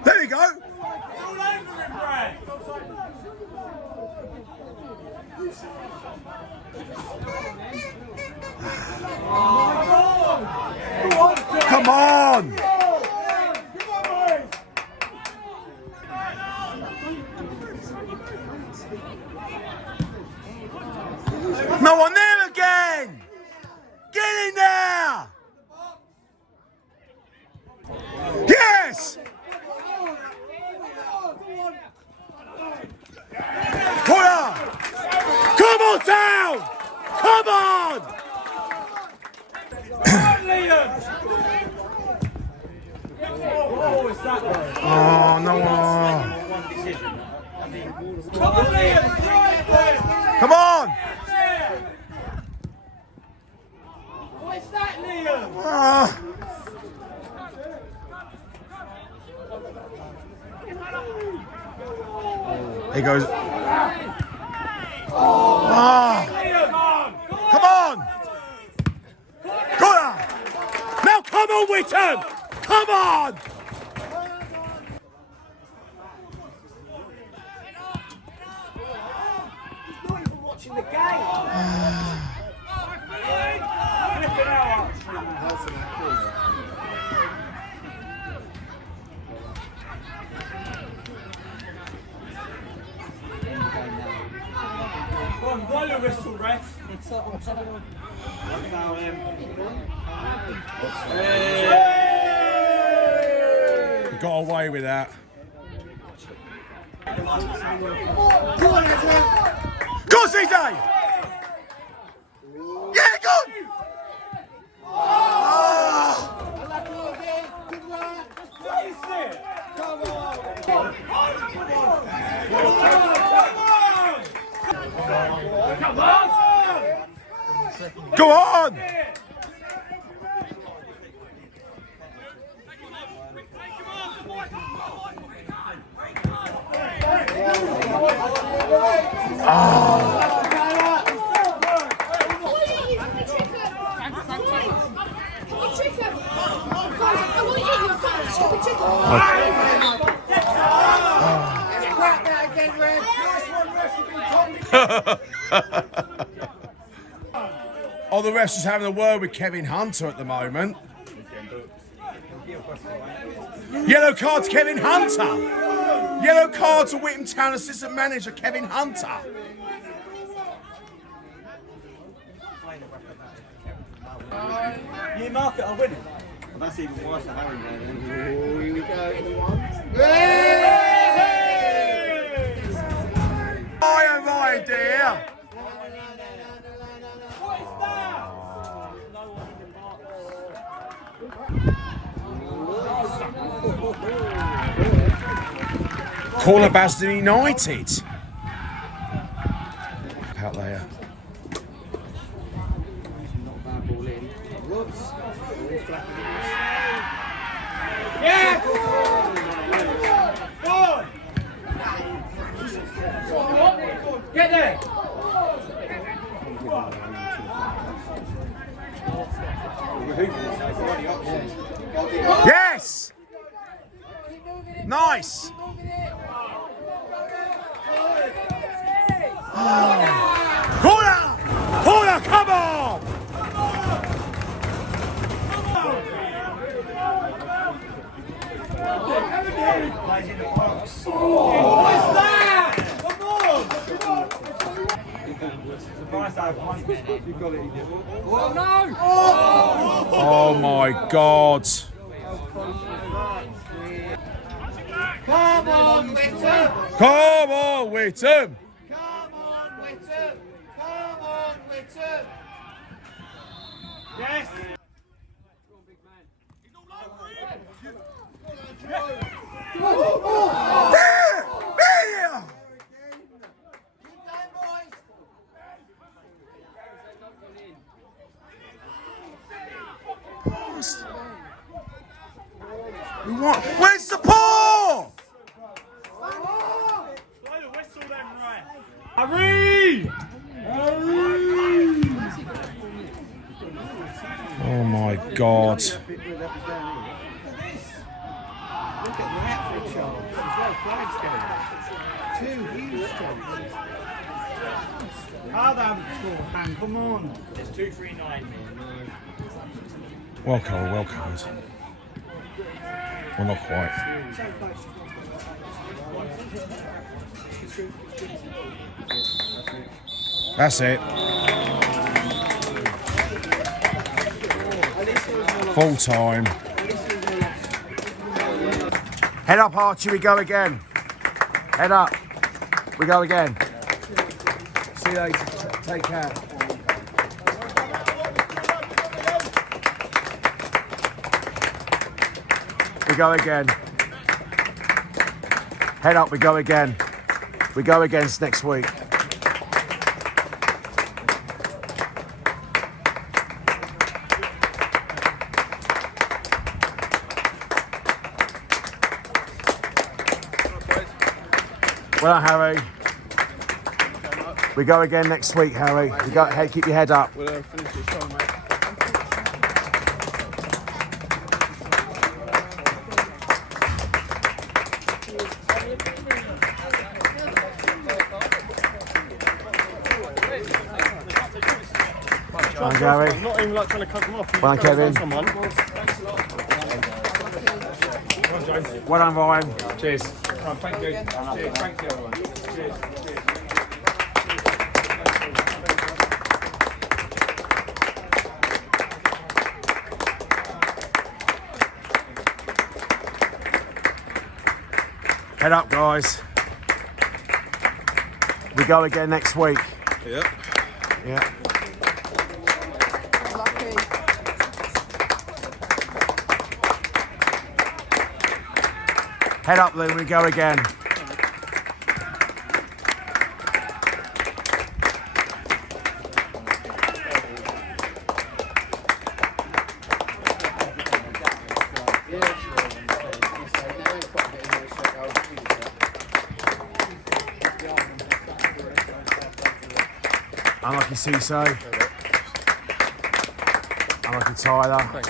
There we go. All over him, Brad. Come on. No one there again. Get in there. Yes. Hoya. Come on down. Come on. Oh, no. Come on. What's that, Liam? He goes. Come on. Go on. Now come on, Witham. Come on. Watching the game. Blow the whistle, ref. Got away with that. Go, CJ! Yeah, go! Go on! Oh, the ref's just having a word with Kevin Hunter at the moment. Yellow card to Kevin Hunter. Yellow card to Witham Town assistant manager Kevin Hunter. Newmarket are winning. Well, that's even worse than Harry there. Here we go. Oh my dear. Corner Basildon United. Out there. Yeah! Get there! Yes! Nice! Corner! Corner, come on! What's that? Come on! Oh no! Oh my God! Come on, Witham! Come on, Witham! Come on, Witham! Come on, Witham! Yes! Where's the ball? Blow the whistle then, right? Harry! Oh my God. Look at that. How that score, man? Come on. It's 239. Well covered, well covered. Well, not quite. That's it. Full time. Head up, Archie, we go again. Head up. We go again. See you later. Take care. We go again. Head up, we go again. We go again next week. Well, Harry. We go again next week, Harry. We go. Hey, keep your head up. We'll finish the show, mate. Well done, Gary. I'm not even like trying to cut them off. Well done, Kevin. Well done, Ryan. Cheers. Thank you. Cheers. Thank you, everyone. Cheers. Head up, guys. We go again next week. Yep. Yeah. Head up, Lou. We go again. Unlucky Ciso. Unlucky Tyler.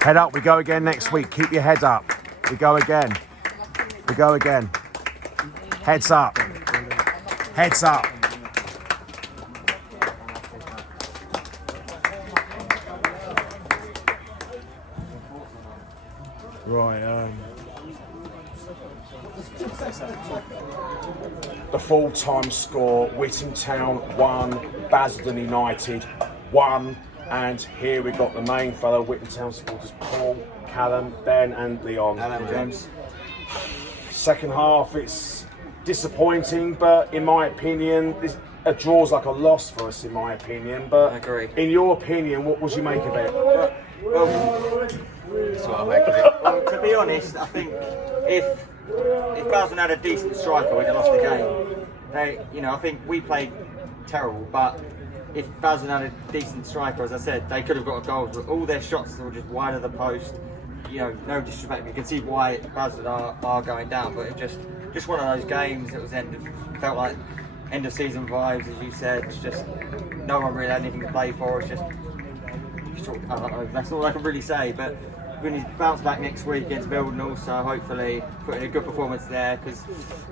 Head up, we go again next week. Keep your head up. We go again. We go again. Heads up. Heads up. Right, The full-time score, Witham Town 1, Basildon United 1. And here we got the main fellow Witham Town supporters, Paul, Callum, Ben and Leon. Hello, James. Second half, it's disappointing, but in my opinion, a draw's like a loss for us, in my opinion. But I agree. In your opinion, what would you make of it? Well, That's what I make of it. well, to be honest, I think if Basildon had a decent striker, we'd have lost the game. I think we played terrible, but if Basildon had a decent striker, as I said, they could have got a goal. But all their shots were just wide of the post. No disrespect. You can see why Basildon are going down, but it's just one of those games. It was felt like end of season vibes, as you said. It's just no one really had anything to play for. It's just I don't know. That's all I can really say. But we need to bounce back next week against Basildon, also hopefully put in a good performance there,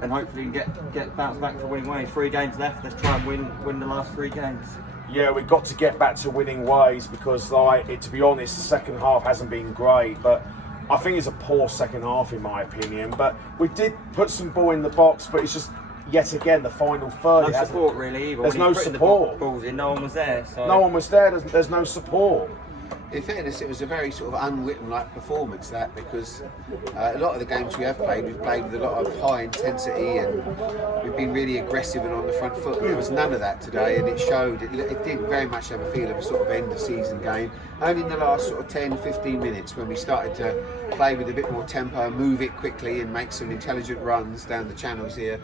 and hopefully get bounced back for winning ways. 3 games left. Let's try and win the last 3 games. Yeah, we've got to get back to winning ways because, to be honest, the second half hasn't been great. But I think it's a poor second half, in my opinion. But we did put some ball in the box, but it's just yet again the final third. No support really either. There's no support. Balls in, no one was there. So. No one was there. There's no support. In fairness, it was a very sort of un-Witham-like performance, that, because a lot of the games we've played with a lot of high intensity and we've been really aggressive and on the front foot. There was none of that today, and it showed. It did very much have a feel of a sort of end-of-season game. Only in the last sort of 10-15 minutes, when we started to play with a bit more tempo, move it quickly and make some intelligent runs down the channels here,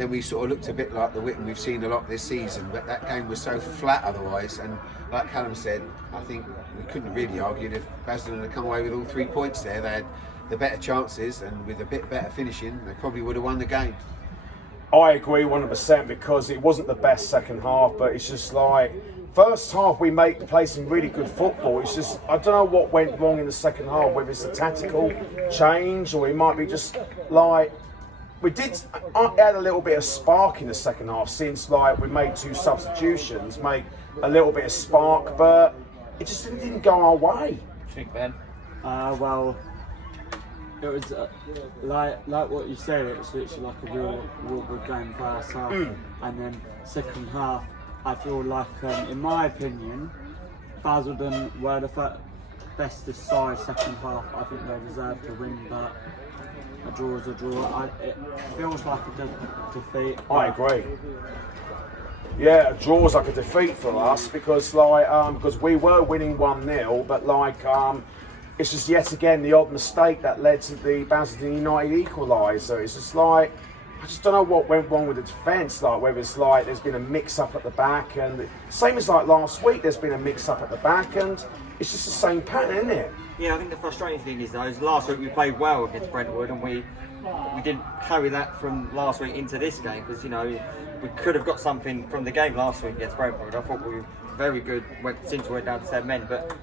then we sort of looked a bit like the Witham we've seen a lot this season, but that game was so flat otherwise. And like Callum said, I think we couldn't really argue if Basildon had come away with all 3 points there. They had the better chances, and with a bit better finishing, they probably would have won the game. I agree 100% because it wasn't the best second half, but it's just like first half we played some really good football. It's just I don't know what went wrong in the second half, whether it's a tactical change or it might be just like we did add a little bit of spark in the second half since like we made 2 substitutions, made a little bit of spark, but it just didn't go our way. What do you think, Ben? Well, it was like what you said. It was literally like a real good game first half, and then second half. I feel like, in my opinion, Basildon were the best this side second half. I think they deserved to win, but a draw is a draw. It feels like a defeat. I agree. Yeah, a draw's like a defeat for us because we were winning 1-0, but it's just yet again the odd mistake that led to the Basildon United equaliser. It's just like I just don't know what went wrong with the defence, like whether it's like there's been a mix-up at the back, and same as like last week, there's been a mix-up at the back, and it's just the same pattern, isn't it? Yeah, I think the frustrating thing is though, is last week we played well against Brentwood, and we didn't carry that from last week into this game because we could have got something from the game last week against Brentwood. I thought we were very good since we went down to 7 men, but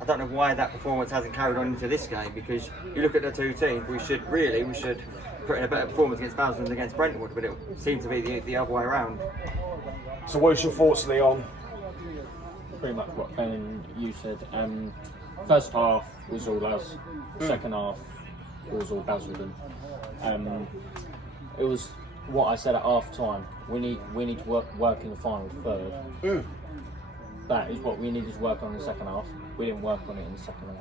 I don't know why that performance hasn't carried on into this game because you look at the 2 teams, we should put in a better performance against Basildon than against Brentwood, but it seemed to be the other way around. So what's your thoughts, Leon? Pretty much what Ben and you said. First half was all us. Second half was all Basildon. It was what I said at half time. We need to work in the final third. That is what we needed to work on in the second half. We didn't work on it in the second half.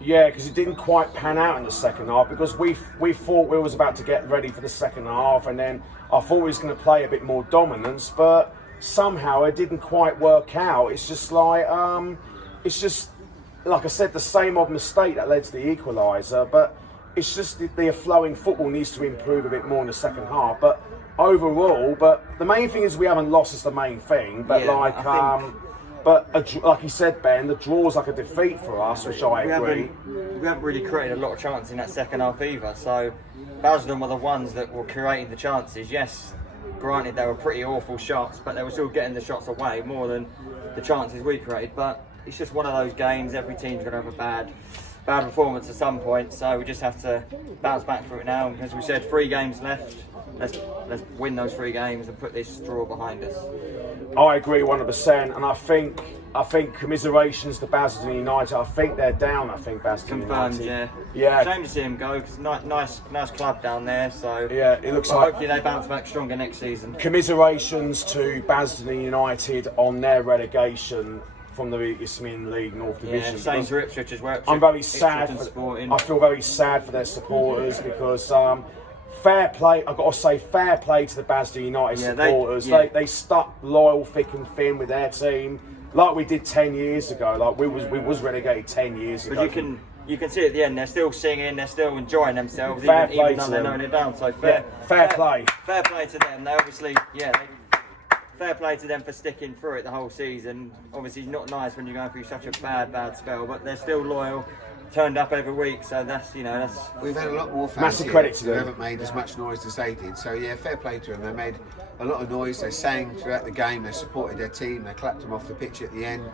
Yeah, because it didn't quite pan out in the second half because we thought we was about to get ready for the second half, and then I thought we was going to play a bit more dominance, but somehow it didn't quite work out. It's just like I said, the same odd mistake that led to the equaliser, but it's just the flowing football needs to improve a bit more in the second half. But overall, the main thing is we haven't lost is the main thing. But yeah, like you said, Ben, the draw's like a defeat for us, which I agree. We haven't really created a lot of chances in that second half either. So Basildon were the ones that were creating the chances. Yes, granted they were pretty awful shots, but they were still getting the shots away more than the chances we created. But it's just one of those games. Every team's going to have a bad performance at some point. So we just have to bounce back through it now. As we said, 3 games left. Let's win those 3 games and put this draw behind us. I agree 100%, and I think commiserations to Basildon United. I think they're down. I think Basildon Confirmed, United. Yeah. Shame to see them go because nice club down there. So yeah, it looks like hopefully they bounce back stronger next season. Commiserations to Basildon United on their relegation from the Isthmian League North Division. Yeah, same for Ipswich as well. I'm very sad. I feel very sad for their supporters because. Fair play, I've got to say, fair play to the Basildon United supporters. They stuck loyal, thick and thin with their team, like we did 10 years ago. Like we was relegated 10 years ago. But you can see at the end, they're still singing, they're still enjoying themselves, even though they know they're down. So fair play. Fair play to them. They obviously, fair play to them for sticking through it the whole season. Obviously, it's not nice when you're going through such a bad spell, but they're still loyal. Turned up every week, so that's we've had a lot more fans massive credit to them. Who haven't made as much noise as they did. So yeah, fair play to them. They made a lot of noise. They sang throughout the game. They supported their team. They clapped them off the pitch at the end,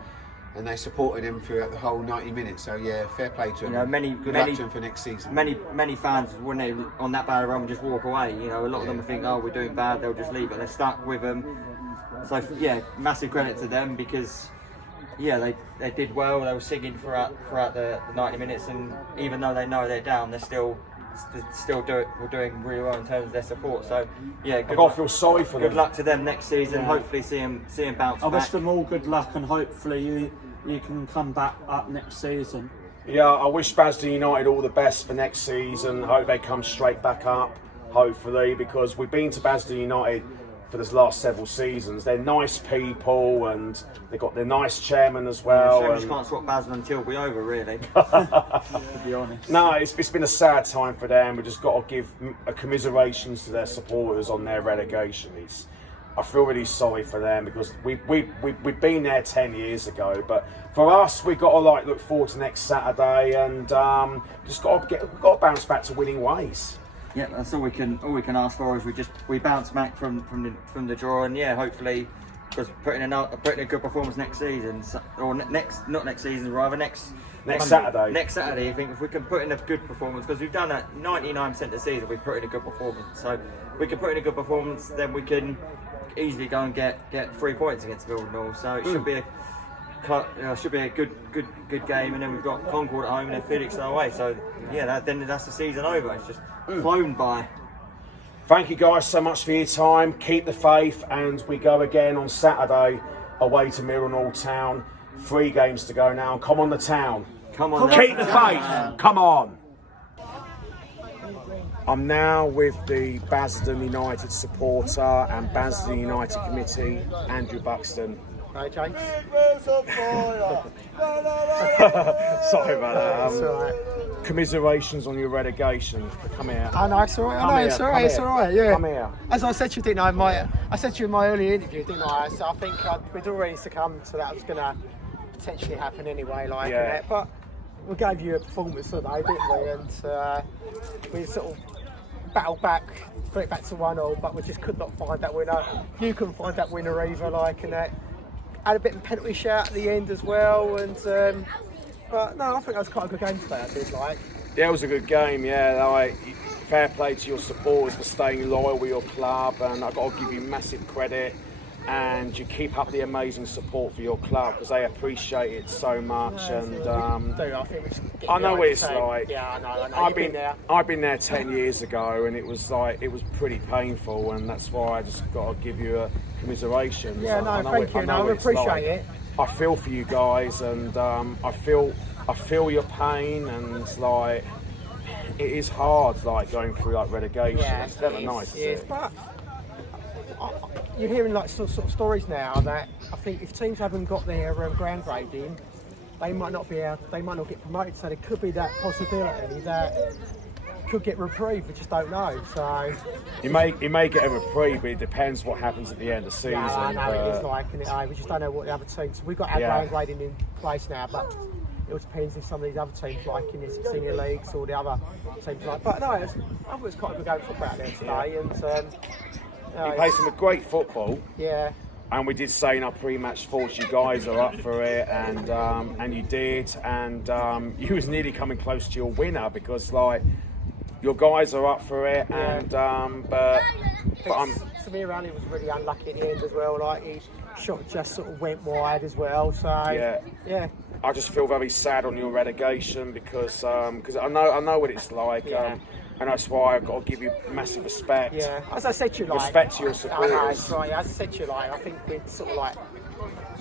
and they supported them throughout the whole 90 minutes. So yeah, fair play to them. Good luck to them for next season. Many fans wouldn't on that bad run just walk away. A lot of them think, oh, we're doing bad. They'll just leave it. They're stuck with them. So yeah, massive credit to them because. Yeah, they did well. They were singing throughout the 90 minutes, and even though they know they're down, they're still doing really well in terms of their support. So yeah, I feel sorry for them. Good luck to them next season. Yeah. Hopefully see them bounce back. I wish them all good luck, and hopefully you can come back up next season. Yeah, I wish Basildon United all the best for next season. Hope they come straight back up, hopefully, because we've been to Basildon United for the last several seasons. They're nice people, and they've got their nice chairman as well. Yeah, and... we just can't swap Basildon until we're over, really. To be honest. No, it's been a sad time for them. We've just got to give a commiserations to their supporters on their relegation. I feel really sorry for them because we've been there 10 years ago, but for us, we've got to look forward to next Saturday, and just got to bounce back to winning ways. Yeah, that's all we can ask for is we bounce back from the draw, and yeah, hopefully, because putting a good performance next season, or not next season, rather next Saturday. Next Saturday, I think if we can put in a good performance, because we've done that 99% of the season, we've put in a good performance. So if we can put in a good performance, then we can easily go and get 3 points against Millwall. So it should be a good game, and then we've got Concord at home and then Felix away. So yeah, then that's the season over. It's just flown by. Thank you guys so much for your time. Keep the faith, and we go again on Saturday away to Witham Town. 3 games to go now. Come on the town. Come on. Keep the faith. Come on. I'm now with the Basildon United supporter and Basildon United committee, Andrew Buxton. Hi, James. Sorry about that. It's all right. Commiserations on your relegation. Come here. Oh no, it's all right. I know, it's all right. It's all right. Yeah. Come here. As I said to you, didn't I? I said to you in my early interview, didn't I? So I think we'd already succumbed to that. Was going to potentially happen anyway, Yeah. But we gave you a performance today, didn't we? And we sort of battled back, got it back to 1-1, but we just could not find that winner. You couldn't find that winner either, and that. Had a bit of a penalty shout at the end as well, and but no, I think that was quite a good game today. I did like. Yeah, it was a good game. Yeah, fair play to your supporters for staying loyal with your club, and I've got to give you massive credit. And you keep up the amazing support for your club because they appreciate it so much. I know what it's like. Yeah, I know. I've been there 10 years ago, and it was pretty painful, and that's why I just got to give you a commiseration. Yeah, thank you. I appreciate it. I feel for you guys, and I feel your pain, and it is hard, going through relegation. Yeah, it's never nice. It is, but you're hearing sort of stories now that I think if teams haven't got their ground grading, they might not get promoted. So there could be that possibility that could get reprieve. We just don't know. So you may get a reprieve, but it depends what happens at the end of the season. Yeah, I know it is we just don't know what the other teams. We've got our ground grading in place now, but it all depends if some of these other teams, in the senior leagues or the other teams, But no, I thought it was quite a good game of football out there today, and. You played some great football. Yeah. And we did say in our pre-match thoughts you guys are up for it, and you did, and you was nearly coming close to your winner because your guys are up for it, and but Samir Ali was really unlucky at the end as well. His shot just sort of went wide as well. So yeah. I just feel very sad on your relegation because I know what it's like. Yeah. And that's why I've got to give you massive respect. Yeah, as I said to you, respect to your supporters. I know, it's right. As I said to you, I think we'd sort of I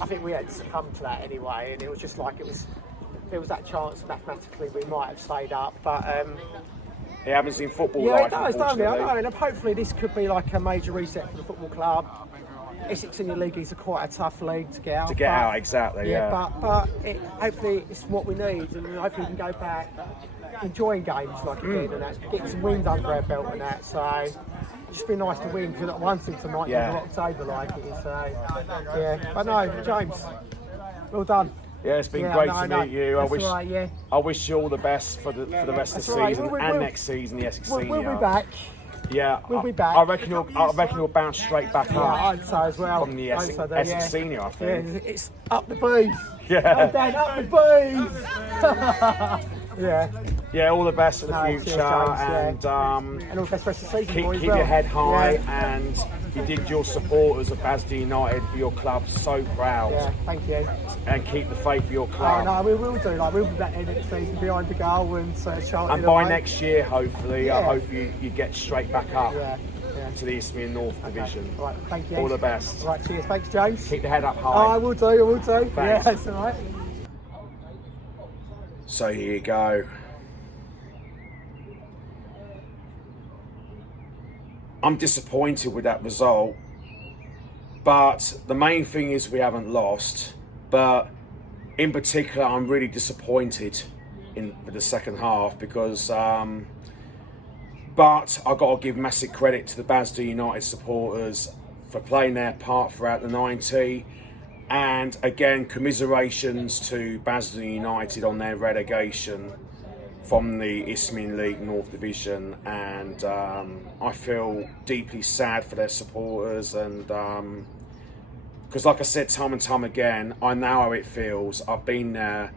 think we had succumbed to that anyway, and it was just there was that chance mathematically we might have stayed up, but it happens in football life. Yeah, it does, don't it? I know, and hopefully this could be a major reset for the football club. Essex Senior League is quite a tough league to get out. Exactly. Yeah. But hopefully it's what we need, and hopefully we can go back enjoying games again, and that, getting some wins under our belt and that. So it's just been nice to win because not one since the 19th of October, it is. So but no, James, well done. Yeah, it's been great to meet you. That's I wish you all the best for the rest of the season and next season, the Essex Senior. We'll be back. Yeah, we'll be back. I reckon you'll bounce straight back up. I'd say as well. From the Essex Senior, I think. Yeah, it's up the bees. Yeah. Dan, up the bees. Yeah, all the best for the future, and all the best for the season. Keep your head high, and you did your supporters of Basildon United for your club so proud. Yeah, thank you. And keep the faith for your club. No, we will do. We'll be back in next season behind the goal and And by next year, hopefully, I hope you get straight back up to the Isthmian North Division. Right, thank you. All the best. Right, cheers. Thanks, James. Keep the head up high. I will do. Thanks. Yeah, that's all right. So here you go. I'm disappointed with that result. But the main thing is we haven't lost. But in particular, I'm really disappointed with the second half because. But I've got to give massive credit to the Basildon United supporters for playing their part throughout the 90. And again, commiserations to Basildon United on their relegation from the Isthmian League North Division. And I feel deeply sad for their supporters. And because like I said time and time again, I know how it feels. I've been there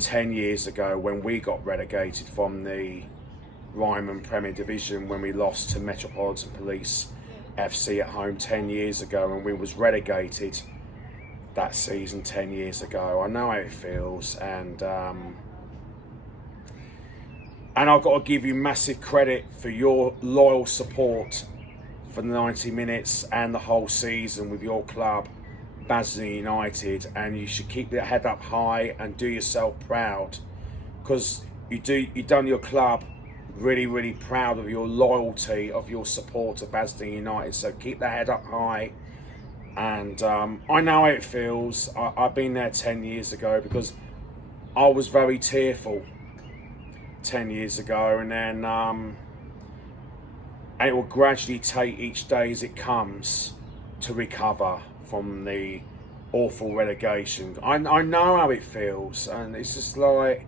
10 years ago when we got relegated from the Ryman Premier Division, when we lost to Metropolitan Police FC at home 10 years ago, and we was relegated that season 10 years ago. I know how it feels, and I've got to give you massive credit for your loyal support for the 90 minutes and the whole season with your club, Basildon United, and you should keep your head up high and do yourself proud, because you've done your club really, really proud of your loyalty, of your support of Basildon United. So keep the head up high. And I know how it feels. I've been there 10 years ago because I was very tearful 10 years ago. And then it will gradually take each day as it comes to recover from the awful relegation. I know how it feels. And it's just like,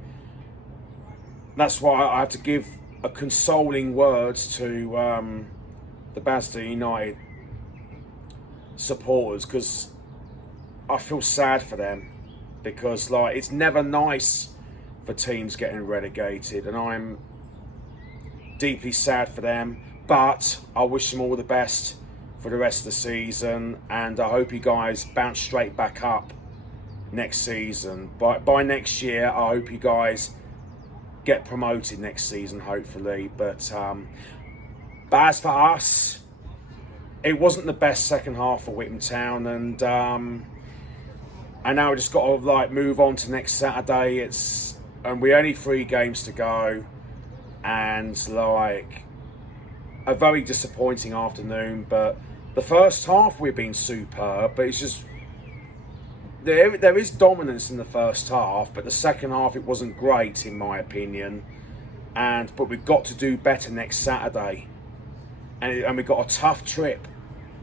that's why I have to give a consoling words to the Basildon United supporters, because I feel sad for them, because like it's never nice for teams getting relegated, and I'm deeply sad for them, but I wish them all the best for the rest of the season, and I hope you guys bounce straight back up next season. By next year, I hope you guys get promoted next season, hopefully. But as for us, it wasn't the best second half for Witham Town, and now we just got to like move on to next Saturday. And we're only 3 games to go, and like a very disappointing afternoon. But the first half we've been superb, but it's just there is dominance in the first half, but the second half it wasn't great in my opinion. But we've got to do better next Saturday, and we've got a tough trip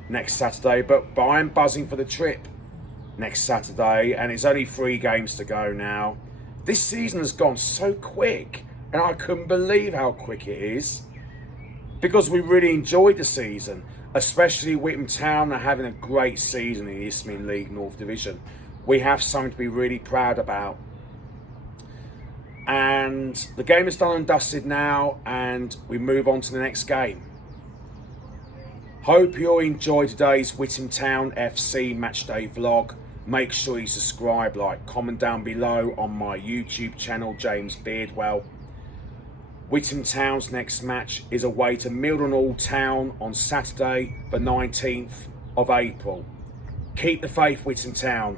next Saturday. But I'm buzzing for the trip next Saturday, and it's only 3 games to go now. This season has gone so quick, and I couldn't believe how quick it is, because we really enjoyed the season, especially Witham Town are having a great season in the Isthmian League North Division. We have something to be really proud about. And the game is done and dusted now, and we move on to the next game. Hope you all enjoyed today's Witham Town FC matchday vlog. Make sure you subscribe, like, comment down below on my YouTube channel, James Beardwell. Witham Town's next match is away to Mildenhall Town on Saturday, the 19th of April. Keep the faith, Witham Town.